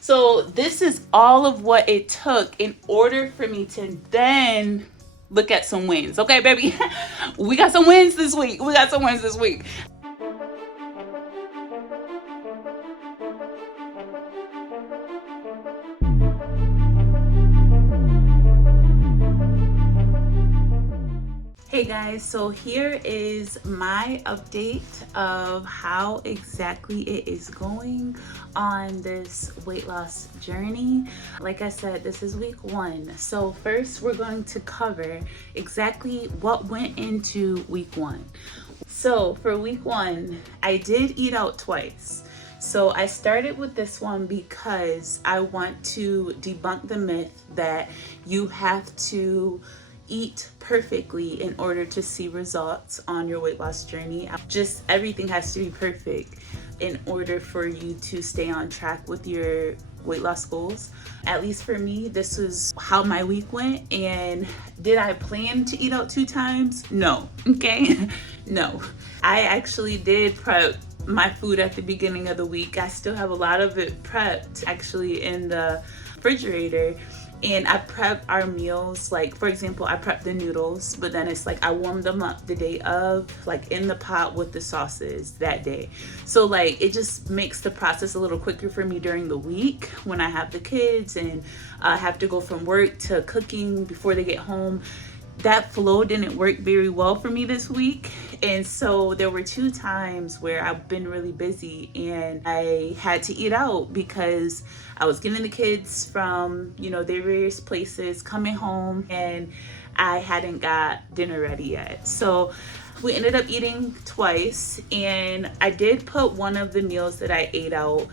So this is all of what it took in order for me to then look at some wins. Okay, baby, we got some wins this week. We got some wins this week. Hey guys, so here is my update of how exactly it is going on this weight loss journey. Like I said, this is week 1. So first we're going to cover exactly what went into week 1. So for week 1, I did eat out twice. So I started with this one because I want to debunk the myth that you have to eat perfectly in order to see results on your weight loss journey. Just everything has to be perfect in order for you to stay on track with your weight loss goals. At least for me, this was how my week went. And did I plan to eat out 2 times? No. Okay. No. I actually did prep my food at the beginning of the week. I still have a lot of it prepped actually in the refrigerator. And I prep our meals, like for example, I prep the noodles, but then it's like I warm them up the day of, like in the pot with the sauces that day. So like it just makes the process a little quicker for me during the week when I have the kids and I have to go from work to cooking before they get home. That flow didn't work very well for me this week. And so there were 2 times where I've been really busy and I had to eat out because I was getting the kids from, their various places, coming home, and I hadn't got dinner ready yet. So we ended up eating twice, and I did put one of the meals that I ate out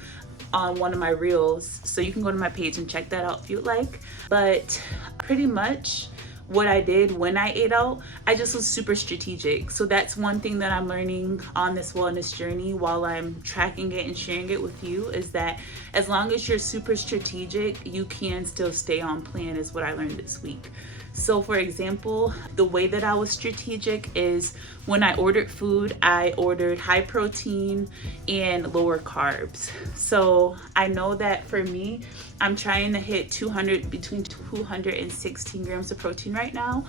on one of my reels. So you can go to my page and check that out if you'd like. But pretty much what I did when I ate out, I just was super strategic. So that's one thing that I'm learning on this wellness journey while I'm tracking it and sharing it with you, is that as long as you're super strategic, you can still stay on plan, is what I learned this week. So for example, the way that I was strategic is when I ordered food, I ordered high protein and lower carbs. So I know that for me, I'm trying to hit between 216 grams of protein right now.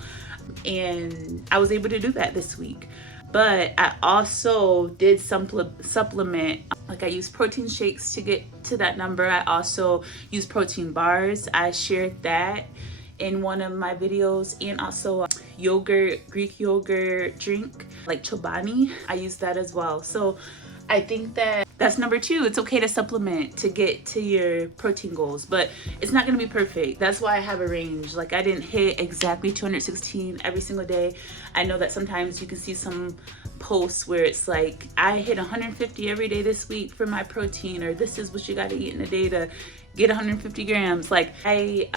And I was able to do that this week. But I also did supplement, like I used protein shakes to get to that number. I also used protein bars. I shared that in one of my videos, and also yogurt, Greek yogurt drink like Chobani. I use that as well. So I think that's number 2. It's okay to supplement to get to your protein goals, but it's not going to be perfect. That's why I have a range. Like I didn't hit exactly 216 every single day. I know that sometimes you can see some posts where it's like, I hit 150 every day this week for my protein, or this is what you got to eat in a day to get 150 grams. Like I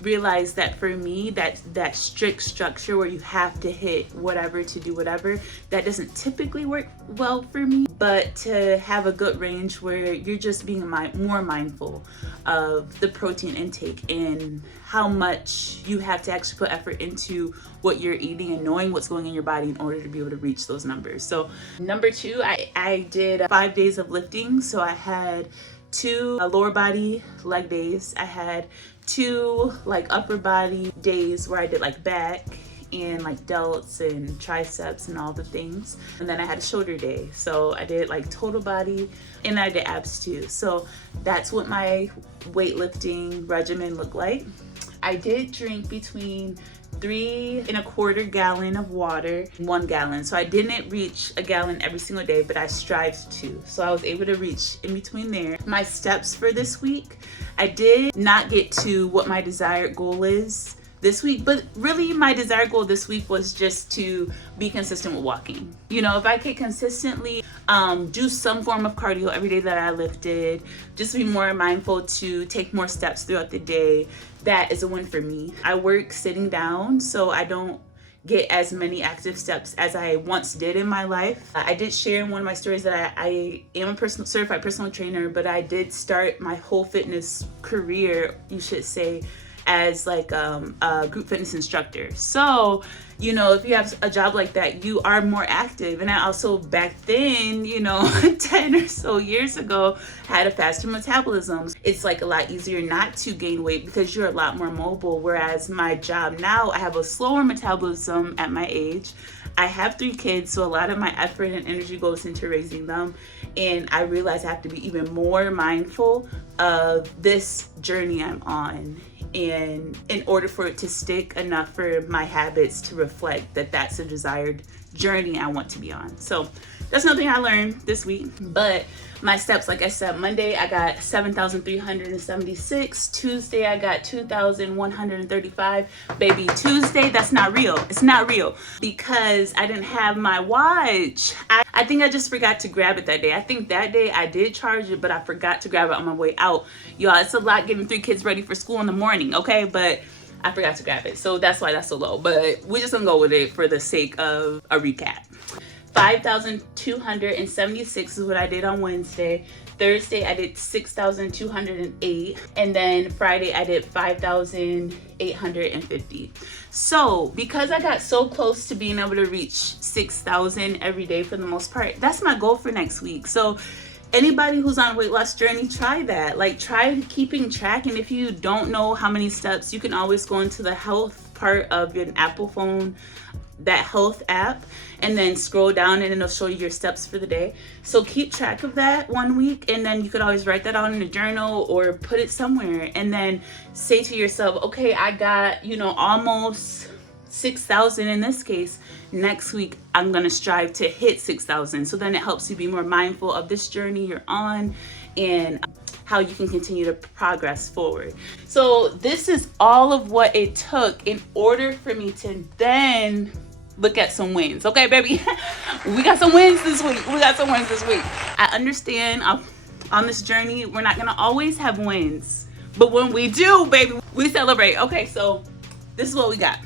realize that for me, that strict structure where you have to hit whatever to do whatever, that doesn't typically work well for me. But to have a good range where you're just being more mindful of the protein intake and how much you have to actually put effort into what you're eating and knowing what's going in your body in order to be able to reach those numbers. So number 2, I did 5 days of lifting. So I had 2 lower body leg days. I had 2 like upper body days where I did like back and like delts and triceps and all the things. And then I had a shoulder day. So I did like total body and I did abs too. So that's what my weightlifting regimen looked like. I did drink between 3.25 gallons of water, 1 gallon. So I didn't reach a gallon every single day, but I strived to. So I was able to reach in between there. My steps for this week, I did not get to what my desired goal is this week, but really my desired goal this week was just to be consistent with walking. If I could consistently do some form of cardio every day that I lifted, just be more mindful to take more steps throughout the day, that is a win for me. I work sitting down, so I don't get as many active steps as I once did in my life. I did share in one of my stories that I am a certified personal trainer, but I did start my whole fitness career, you should say, as like a group fitness instructor. So you know, if you have a job like that, you are more active. And I also, back then, you know, 10 or so years ago, had a faster metabolism. It's like a lot easier not to gain weight because you're a lot more mobile. Whereas my job now, I have a slower metabolism at my age. I have 3 kids, so a lot of my effort and energy goes into raising them. And I realize I have to be even more mindful of this journey I'm on. And in order for it to stick enough for my habits to reflect that that's a desired journey I want to be on. So that's nothing I learned this week. But my steps, like I said, Monday I got 7,376. Tuesday I got 2,135. Baby, Tuesday, that's not real. It's not real because I didn't have my watch. I think I just forgot to grab it that day. I think that day I did charge it, but I forgot to grab it on my way out. Y'all, it's a lot getting 3 kids ready for school in the morning, okay? But I forgot to grab it. So that's why that's so low. But we're just gonna go with it for the sake of a recap. 5,276 is what I did on Wednesday. Thursday I did 6,208, and then Friday I did 5,850. So because I got so close to being able to reach 6,000 every day for the most part, that's my goal for next week. So anybody who's on a weight loss journey, try that. Like, try keeping track. And if you don't know how many steps, you can always go into the health part of your Apple phone, that health app, and then scroll down and it'll show you your steps for the day. So keep track of that one week, and then you could always write that out in a journal or put it somewhere, and then say to yourself, okay, I got, you know, almost 6,000 in this case. Next week I'm gonna strive to hit 6,000. So then it helps you be more mindful of this journey you're on and how you can continue to progress forward. So this is all of what it took in order for me to then look at some wins. Okay, baby, we got some wins this week. I understand on this journey, we're not gonna always have wins, but when we do, baby, we celebrate. Okay, so this is what we got.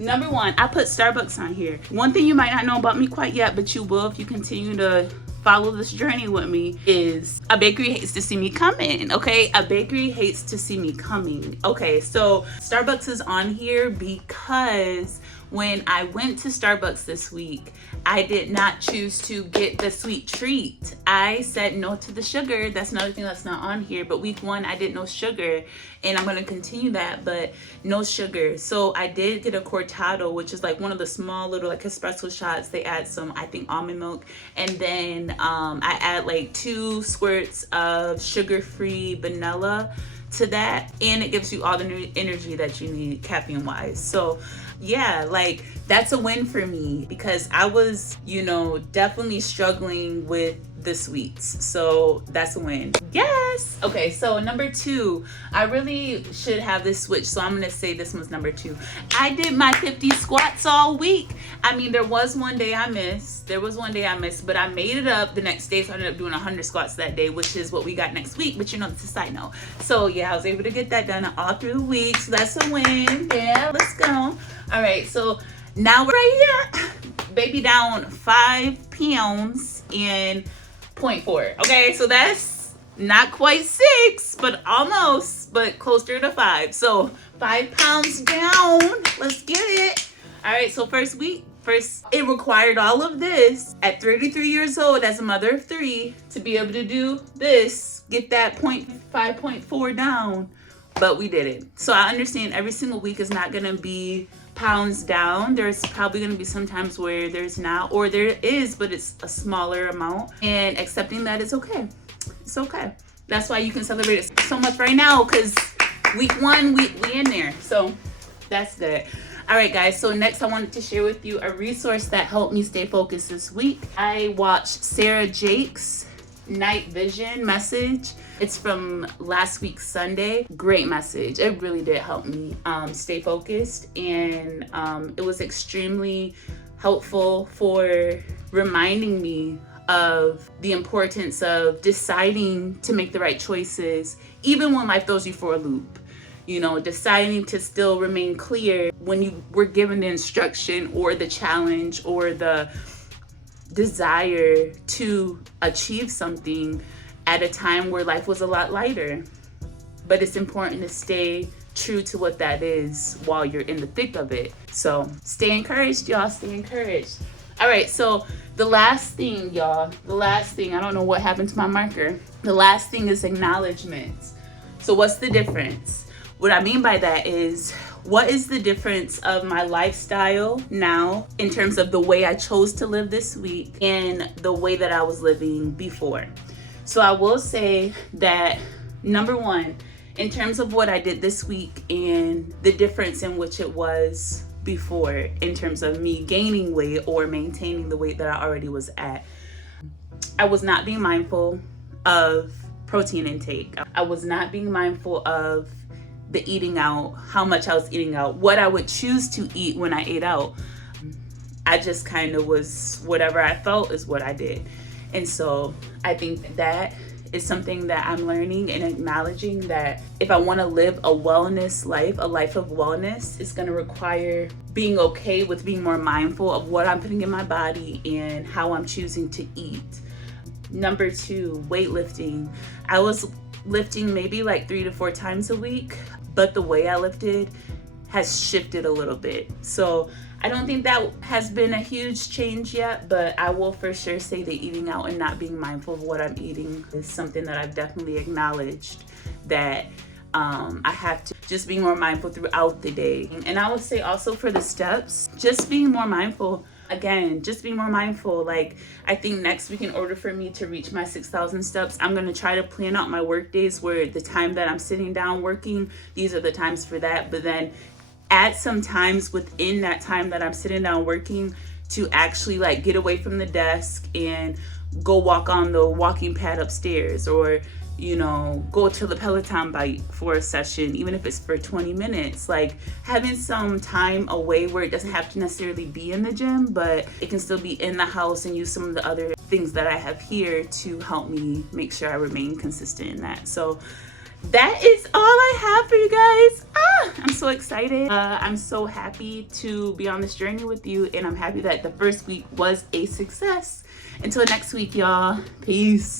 Number 1, I put Starbucks on here. One thing you might not know about me quite yet, but you will if you continue to follow this journey with me, is a bakery hates to see me coming. Okay, a bakery hates to see me coming. Okay, so Starbucks is on here because when I went to Starbucks this week, I did not choose to get the sweet treat. I said no to the sugar. That's another thing that's not on here. But week 1, I did no sugar, and I'm gonna continue that, but no sugar. So I did get a cortado, which is like one of the small little like espresso shots. They add some, I think, almond milk, and then I add like 2 squirts of sugar-free vanilla to that, and it gives you all the new energy that you need caffeine wise. So yeah, like that's a win for me because I was, you know, definitely struggling with the sweets. So that's a win. Yes. Okay, so number 2, I really should have this switch, so I'm gonna say this one's number 2. I did my 50 squats all week. I mean, there was one day I missed, but I made it up the next day, so I ended up doing 100 squats that day, which is what we got next week, but you know, it's a side note. So yeah, I was able to get that done all through the week, so that's a win. Yeah, let's go. All right, so now we're right here, baby, down 5 pounds in 0.4. Okay, so that's not quite 6, but almost, but closer to 5. So 5 pounds down. Let's get it. All right, so first, it required all of this at 33 years old as a mother of 3 to be able to do this, get that 0.4 down, but we did it. So I understand every single week is not gonna be pounds down. There's probably going to be some times where there's not, or there is, but it's a smaller amount, and accepting that is okay. It's okay. That's why you can celebrate it so much right now, because week 1 we in there, so that's good. All right, guys, so next I wanted to share with you a resource that helped me stay focused this week. I watched Sarah Jake's night vision message. It's from last week Sunday. Great message. It really did help me stay focused, and it was extremely helpful for reminding me of the importance of deciding to make the right choices even when life throws you for a loop. You know, deciding to still remain clear when you were given the instruction or the challenge or the desire to achieve something at a time where life was a lot lighter. But it's important to stay true to what that is while you're in the thick of it. So stay encouraged, y'all. Stay encouraged. All right, so the last thing, y'all, I don't know what happened to my marker. The last thing is acknowledgement. So what's the difference? What I mean by that is, what is the difference of my lifestyle now in terms of the way I chose to live this week and the way that I was living before? So I will say that, number one, in terms of what I did this week and the difference in which it was before in terms of me gaining weight or maintaining the weight that I already was at, I was not being mindful of protein intake. I was not being mindful of the eating out, how much I was eating out, what I would choose to eat when I ate out. I just kind of was, whatever I felt is what I did. And so I think that is something that I'm learning and acknowledging, that if I want to live a wellness life, a life of wellness, it's going to require being okay with being more mindful of what I'm putting in my body and how I'm choosing to eat. Number two, weightlifting. I was lifting maybe like 3 to 4 times a week, but the way I lifted has shifted a little bit. So I don't think that has been a huge change yet, but I will for sure say that eating out and not being mindful of what I'm eating is something that I've definitely acknowledged, that I have to just be more mindful throughout the day. And I would say also for the steps, just being more mindful. Again, just be more mindful. Like, I think next week, in order for me to reach my 6,000 steps, I'm going to try to plan out my work days where the time that I'm sitting down working, these are the times for that. But then add some times within that time that I'm sitting down working to actually like get away from the desk and go walk on the walking pad upstairs, or you know, go to the Peloton bike for a session, even if it's for 20 minutes. Like, having some time away where it doesn't have to necessarily be in the gym, but it can still be in the house, and use some of the other things that I have here to help me make sure I remain consistent in that. So that is all I have for you guys. I'm so excited. I'm so happy to be on this journey with you, and I'm happy that the first week was a success. Until next week, y'all. Peace.